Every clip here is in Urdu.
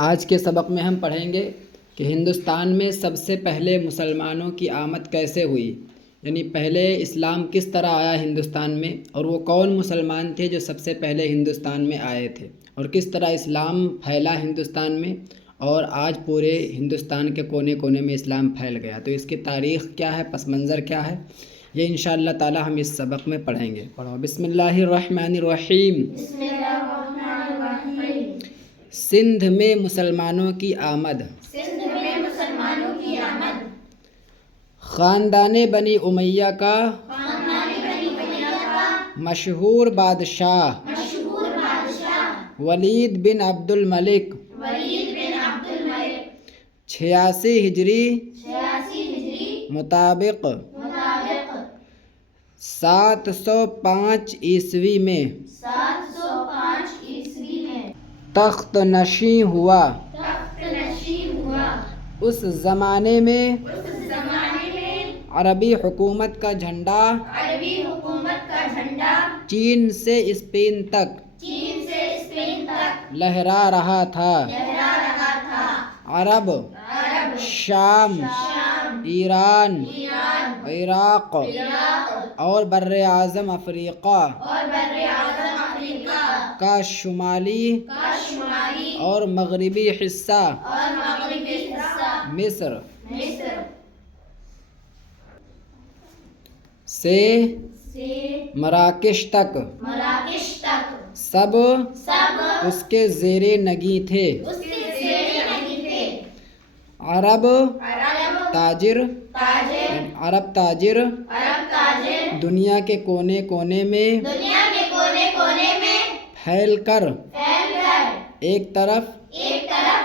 آج کے سبق میں ہم پڑھیں گے کہ ہندوستان میں سب سے پہلے مسلمانوں کی آمد کیسے ہوئی، یعنی پہلے اسلام کس طرح آیا ہندوستان میں، اور وہ کون مسلمان تھے جو سب سے پہلے ہندوستان میں آئے تھے، اور کس طرح اسلام پھیلا ہندوستان میں، اور آج پورے ہندوستان کے کونے کونے میں اسلام پھیل گیا۔ تو اس کی تاریخ کیا ہے، پس منظر کیا ہے، یہ انشاءاللہ تعالی ہم اس سبق میں پڑھیں گے۔ پڑھو بسم اللہ الرحمن الرحیم۔ بسم اللہ الرحمن الرحیم۔ سندھ میں مسلمانوں کی آمد۔ سندھ میں مسلمانوں کی آمد۔ خاندان بنی امیہ کا خاندان بنی امیہ کا مشہور بادشاہ مشہور بادشاہ ولید بن عبد الملک ولید بن عبد الملک 86 ہجری 86 ہجری مطابق مطابق 705 عیسوی میں 705 عیسوی میں تخت نشین ہوا۔ تخت نشین ہوا۔ اس زمانے میں اس زمانے میں عربی حکومت کا جھنڈا عربی حکومت کا جھنڈا چین سے اسپین تک چین سے اسپین تک لہرا رہا تھا۔ لہرا رہا تھا۔ عرب، عرب، شام، شام، ایران، ایران، عراق عراق اور بر اعظم افریقہ اور براعظم افریقہ کا شمالی کا شمالی اور مغربی حصہ، اور مغربی حصہ مصر مصر سے سے مراکش تک مراکش تک سب سب اس کے زیر نگیں تھے۔ اس کے زیر نہیں تھے۔ عرب عرب تاجر تاجر عرب تاجر دنیا کے کونے کونے میں دنیا کے کونے کونے میں پھیل کر پھیل کر ایک طرف ایک طرف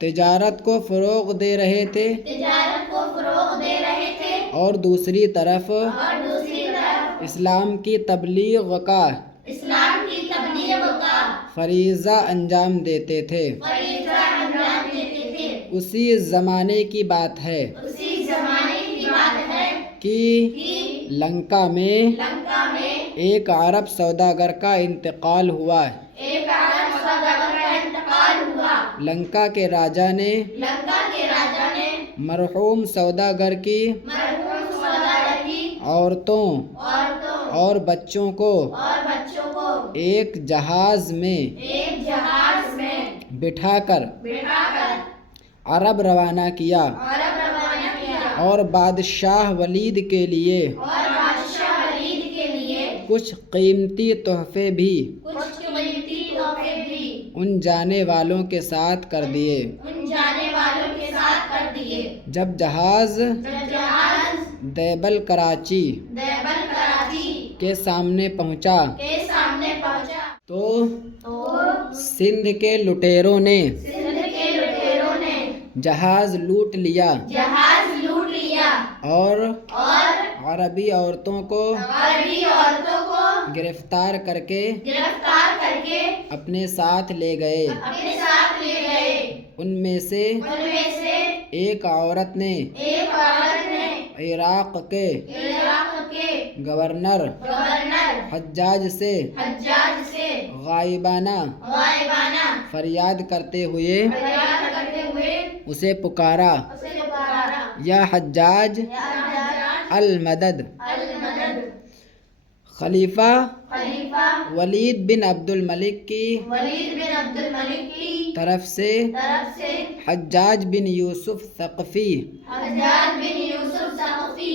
تجارت کو فروغ دے رہے تھے تجارت کو فروغ دے رہے تھے، اور دوسری طرف اور دوسری طرف اسلام کی تبلیغ کا اسلام کی تبلیغ کا فریضہ انجام دیتے تھے۔ فریضہ انجام دیتے تھے۔ اسی زمانے کی بات ہے اسی زمانے کی بات ہے کہ کہ لنکا میں لنکا میں ایک عرب سوداگر کا انتقال ہوا۔ ایک عرب سوداگر کا انتقال ہوا۔ لنکا کے راجا نے لنکا کے راجا نے مرحوم سوداگر کی مرحوم سوداگر کی عورتوں عورتوں اور بچوں کو اور بچوں کو ایک جہاز میں ایک جہاز میں بٹھا کر بٹھا کر عرب روانہ کیا، عرب روانہ کیا، اور بادشاہ ولید کے لیے اور بادشاہ ولید کے لیے کچھ قیمتی تحفے بھی کچھ قیمتی تحفے بھی ان جانے والوں کے ساتھ کر دیے۔ ان جانے والوں کے ساتھ کر دیے۔ جب جہاز جب جہاز دیبل کراچی دیبل کراچی کے سامنے پہنچا کے سامنے پہنچا تو تو سندھ کے لٹیروں نے سندھ کے لٹیروں نے جہاز لوٹ لیا جہاز لوٹ لیا اور اور عربی عورتوں کو عربی عورتوں کو گرفتار کر کے گرفتار کر کے اپنے ساتھ لے گئے۔ اپنے ساتھ لے گئے۔ ان میں سے ان میں سے ایک عورت نے ایک عورت نے عراق کے عراق کے گورنر گورنر حجاج سے حجاج سے غائبانہ غائبانہ فریاد کرتے ہوئے فریاد کرتے ہوئے اسے پکارا، اسے پکارا، یا حجاج یا حجاج المدد۔ المدد۔ خلیفہ خلیفہ ولید بن عبد الملک کی ولید بن عبد الملک کی طرف سے حجاج بن یوسف ثقفی حجاج بن یوسف ثقفی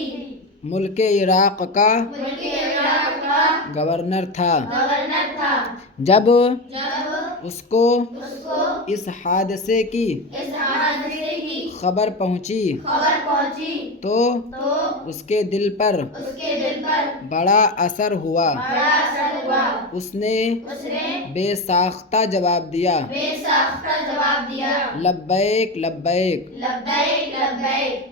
ملک عراق کا ملک عراق کا گورنر تھا۔ گورنر تھا۔ جب جب اس کو اس کو اس حادثے کی اس حادثے کی خبر پہنچی خبر پہنچی تو تو اس کے دل پر اس کے دل پر بڑا اثر ہوا۔ بڑا اثر ہوا۔ اس نے اس نے بے ساختہ جواب دیا، بے ساختہ جواب دیا، لبیک لبیک۔ لبیک لبیک،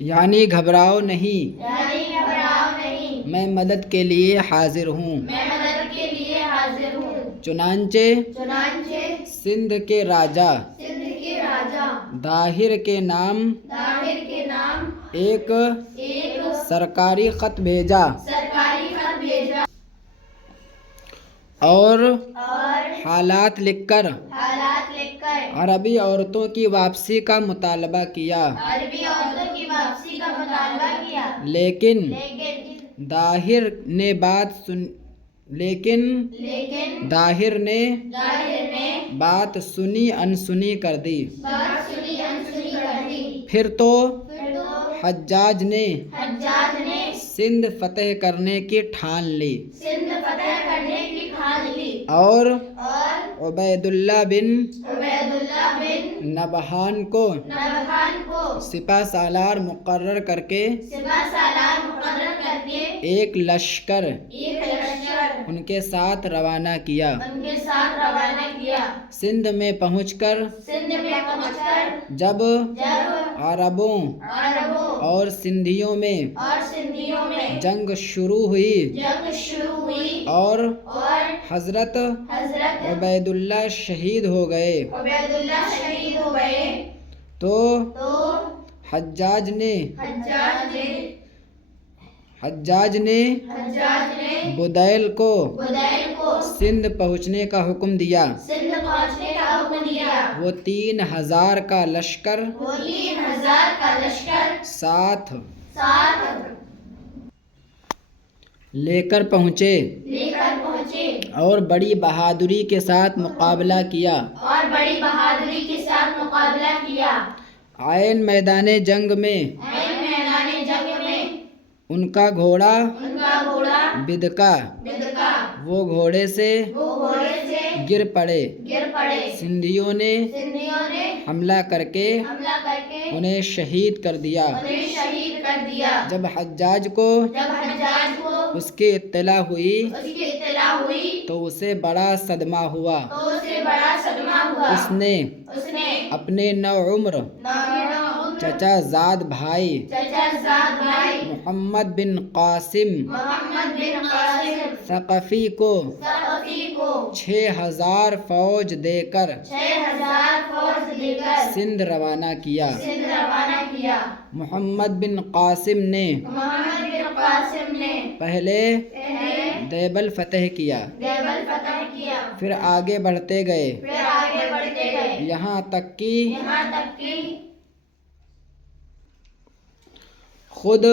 یعنی گھبراؤ نہیں، یعنی گھبراؤ نہیں، میں مدد کے لیے حاضر ہوں۔ میں مدد کے لیے حاضر ہوں۔ چنانچہ چنانچہ سندھ کے راجا سندھ کے راجا داہر کے نام طاہر کے نام ایک ایک سرکاری خط بھیجا۔ سرکاری خط بھیجا۔ اور اور حالات لکھ کر حالات لکھ کر عربی عورتوں کی واپسی کا مطالبہ کیا، عربی عورتوں کی واپسی کا مطالبہ کیا، لیکن لیکن داہر نے بات سن لیکن داہر نے ظاہر نے بات سنی انسنی کر دی۔ بات سنی انسنی کر دی۔ پھر تو پھر تو حجاج نے حجاج نے سندھ فتح کرنے کی ٹھان لی سندھ فتح کرنے کی ٹھان لی اور اور عبید اللہ بن عبید اللہ بن نبہان کو نبہان کو سپہ سالار مقرر کر کے سپہ سالار مقرر کر کے ایک لشکر ایک لشکر ان کے ساتھ روانہ کیا۔ ان کے ساتھ روانہ کیا۔ سندھ میں پہنچ کر سندھ میں پہنچ کر جب جب عربوں عربوں اور سندھیوں میں اور سندھیوں میں جنگ شروع ہوئی جنگ شروع ہوئی اور اور حضرت حضرت عبید اللہ شہید ہو گئے عبید اللہ شہید ہو گئے تو تو حجاج نے حجاج نے بدیل کو بدیل کو سندھ پہنچنے کا حکم دیا۔ سندھ پہنچنے کا حکم دیا۔ وہ 3000 کا لشکر وہ 3000 کا لشکر ساتھ لے کر پہنچے لے کر پہنچے اور بڑی بہادری کے ساتھ مقابلہ کیا۔ اور بڑی بہادری کے ساتھ مقابلہ کیا۔ عین میدان جنگ میں عین میدان جنگ میں ان کا گھوڑا ان کا گھوڑا بدکا بدکا وہ گھوڑے سے وہ گھوڑے سے گر پڑے۔ گر پڑے۔ سندھیوں نے سندھیوں نے حملہ کر کے حملہ کر کے انہیں شہید کر دیا۔ انہیں شہید کر دیا۔ جب حجاج کو جب حجاج کو اس کی اطلاع ہوئی اس کی اطلاع ہوئی تو اسے بڑا صدمہ ہوا۔ تو اسے بڑا صدمہ ہوا۔ اس نے اپنے نوعمر چچا زاد بھائی چچا زاد بھائی محمد بن قاسم محمد بن قاسم ثقفی کو ثقفی کو 6000 فوج دے کر 6000 فوج دے کر سندھ روانہ کیا۔ سندھ روانہ کیا۔ محمد بن قاسم نے محمد بن قاسم نے پہلے دیبل فتح کیا، دیوبند فتح کیا۔ پھر آگے بڑھتے گئے پھر آگے بڑھتے گئے یہاں تک کہ خود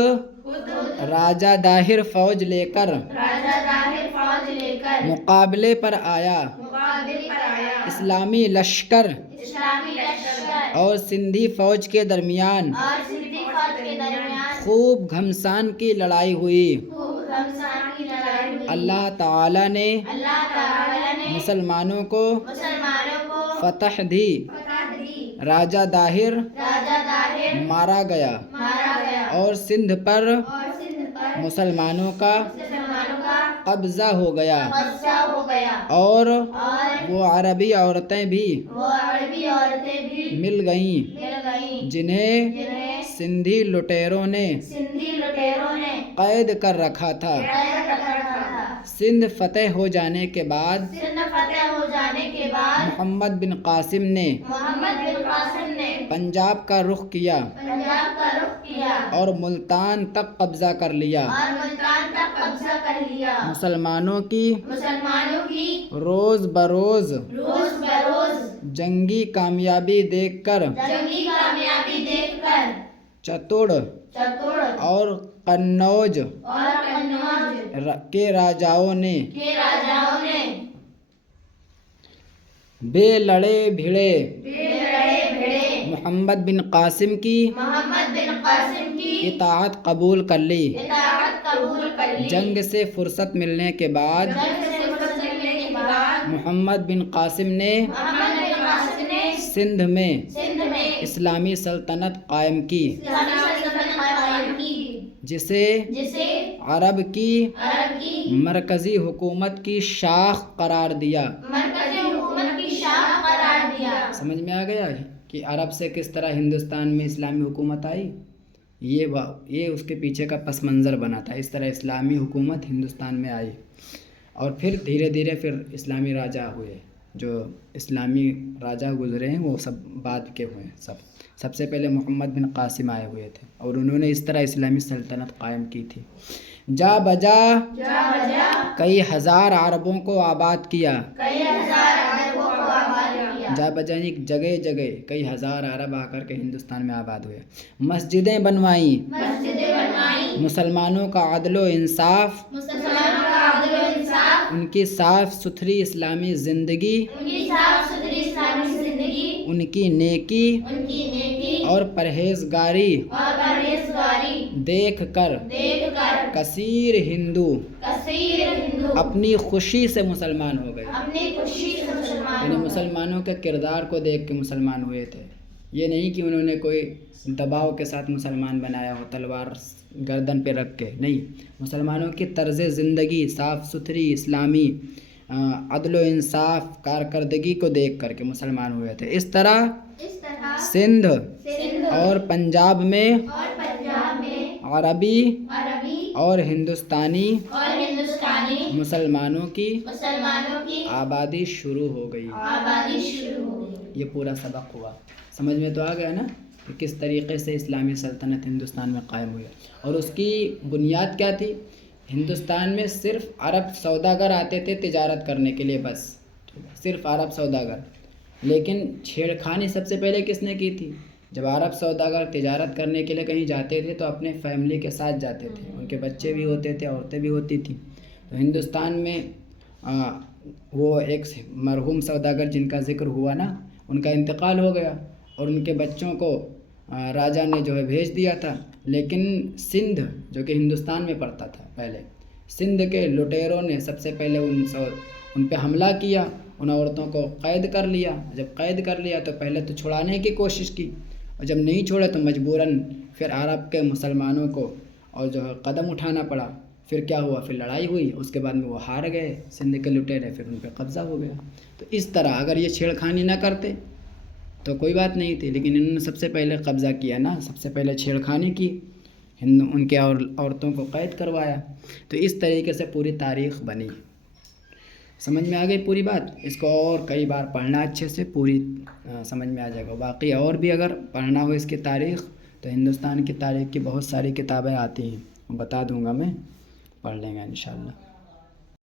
راجہ داہر فوج لے کر راجہ ظاہر فوج لے کر مقابلے پر آیا۔ مقابلے پر آیا۔ اسلامی لشکر اسلامی لشکر اور سندھی فوج کے درمیان اور سندھی فوج کے درمیان خوب گھمسان کی لڑائی ہوئی۔ خوب گھمسان کی لڑائی ہوئی۔ اللہ تعالی نے اللہ تعالی نے مسلمانوں کو مسلمانوں کو فتح دی۔ فتح دی۔ راجہ داہر راجہ ظاہر مارا گیا مارا گیا اور سندھ پر اور سندھ پر مسلمانوں کا مسلمانوں کا قبضہ ہو گیا قبضہ ہو گیا۔ اور اور وہ عربی عورتیں بھی وہ عربی عورتیں بھی مل گئیں مل گئیں جنہیں سندھی لٹیروں نے سندھی لٹیروں نے قید کر رکھا تھا۔ قید کر رکھا تھا۔ سندھ فتح ہو جانے کے بعد سندھ فتح ہو جانے کے بعد محمد بن قاسم نے محمد بن قاسم نے پنجاب کا رخ کیا پنجاب کا رخ کیا اور ملتان تک قبضہ کر لیا۔ اور ملتان تک قبضہ کر لیا۔ مسلمانوں کی مسلمانوں کی روز بروز روز بروز جنگی کامیابی دیکھ کر جنگی کامیابی دیکھ کر چتوڑ چتوڑ اور قنوج اور قنوج کے راجاؤں نے کے راجاؤں نے بے لڑے بھیڑے بھیڑے محمد بن قاسم کی محمد بن قاسم کی اطاعت قبول کر لی۔ اطاعت قبول کر لی۔ جنگ سے فرصت ملنے کے بعد جنگ سے فرصت ملنے کے بعد محمد بن قاسم نے محمد بن قاسم نے سندھ میں سندھ میں اسلامی سلطنت قائم کی اسلامی سلطنت قائم کی، جسے جسے عرب کی عرب کی مرکزی حکومت کی شاخ قرار دیا۔ مرکزی حکومت کی شاخ قرار دیا۔ سمجھ میں آ گیا کہ عرب سے کس طرح ہندوستان میں اسلامی حکومت آئی؟ یہ اس کے پیچھے کا پس منظر بنا تھا۔ اس طرح اسلامی حکومت ہندوستان میں آئی اور پھر دھیرے دھیرے پھر اسلامی راجا ہوئے۔ جو اسلامی راجا گزرے ہیں وہ سب بعد کے ہوئے ہیں۔ سب سے پہلے محمد بن قاسم آئے ہوئے تھے اور انہوں نے اس طرح اسلامی سلطنت قائم کی تھی۔ جا بجا کئی ہزار عربوں کو آباد کیا. کئی ہزار عربوں کو آباد کیا. جا بجائے جگہ جگہ کئی ہزار عرب آ کر کے ہندوستان میں آباد ہوئے. مسجدیں بنوائیں. مسجدیں بنوائیں. مسلمانوں کا عدل و انصاف. مسلمانوں کا عدل و انصاف. ان کی صاف ستھری اسلامی زندگی. ان کی صاف ستھری اسلامی زندگی. ان کی نیکی ان کی نیکی اور پرہیزگاری اور پرہیزگاری دیکھ کر کثیر ہندو اپنی خوشی سے مسلمان ہو گئے. اپنی خوشی سے مسلمان یعنی مسلمانوں کے کردار کو دیکھ کے مسلمان ہوئے تھے. یہ نہیں کہ انہوں نے کوئی دباؤ کے ساتھ مسلمان بنایا ہو تلوار گردن پہ رکھ کے، نہیں. مسلمانوں کی طرز زندگی صاف ستھری اسلامی عدل و انصاف کارکردگی کو دیکھ کر کے مسلمان ہوئے تھے. اس طرح سندھ اور پنجاب میں عربی اور ہندوستانی مسلمانوں کی آبادی شروع ہو گئی. یہ پورا سبق ہوا. سمجھ میں تو آ گیا نا کہ کس طریقے سے اسلامی سلطنت ہندوستان میں قائم ہوئی. اور اس کی بنیاد کیا تھی؟ ہندوستان میں صرف عرب سوداگر آتے تھے تجارت کرنے کے لیے، بس صرف عرب سوداگر. لیکن چھیڑ خانی سب سے پہلے کس نے کی تھی؟ جب عرب سوداگر تجارت کرنے کے لیے کہیں جاتے تھے تو اپنے فیملی کے ساتھ جاتے تھے. ان کے بچے بھی ہوتے تھے، عورتیں بھی ہوتی تھیں. تو ہندوستان میں وہ ایک مرحوم سوداگر جن کا ذکر ہوا نا، ان کا انتقال ہو گیا اور ان کے بچوں کو راجا نے جو ہے بھیج دیا تھا. لیکن سندھ جو کہ ہندوستان میں پڑتا تھا پہلے، سندھ کے لٹیروں نے سب سے پہلے ان پہ حملہ کیا. ان عورتوں کو قید کر لیا. جب قید کر لیا تو پہلے تو چھڑانے کی کوشش کی، اور جب نہیں چھوڑے تو مجبوراً پھر عرب کے مسلمانوں کو اور جو ہے قدم اٹھانا پڑا. پھر کیا ہوا؟ پھر لڑائی ہوئی. اس کے بعد میں وہ ہار گئے سندھ کے لٹیرے، پھر ان پہ قبضہ ہو گیا. تو اس طرح اگر یہ چھیڑ خانی نہ کرتے تو کوئی بات نہیں تھی، لیکن انہوں نے سب سے پہلے قبضہ کیا نا، سب سے پہلے چھیڑ خانی کی، ان کے عورتوں کو قید کروایا. تو اس طریقے سے پوری تاریخ بنی. سمجھ میں آ گئی پوری بات؟ اس کو اور کئی بار پڑھنا اچھے سے، پوری سمجھ میں آ جائے گا. باقی اور بھی اگر پڑھنا ہو اس کی تاریخ تو ہندوستان کی تاریخ کی بہت ساری کتابیں آتی ہیں، بتا دوں گا میں، پڑھ لیں گے انشاءاللہ.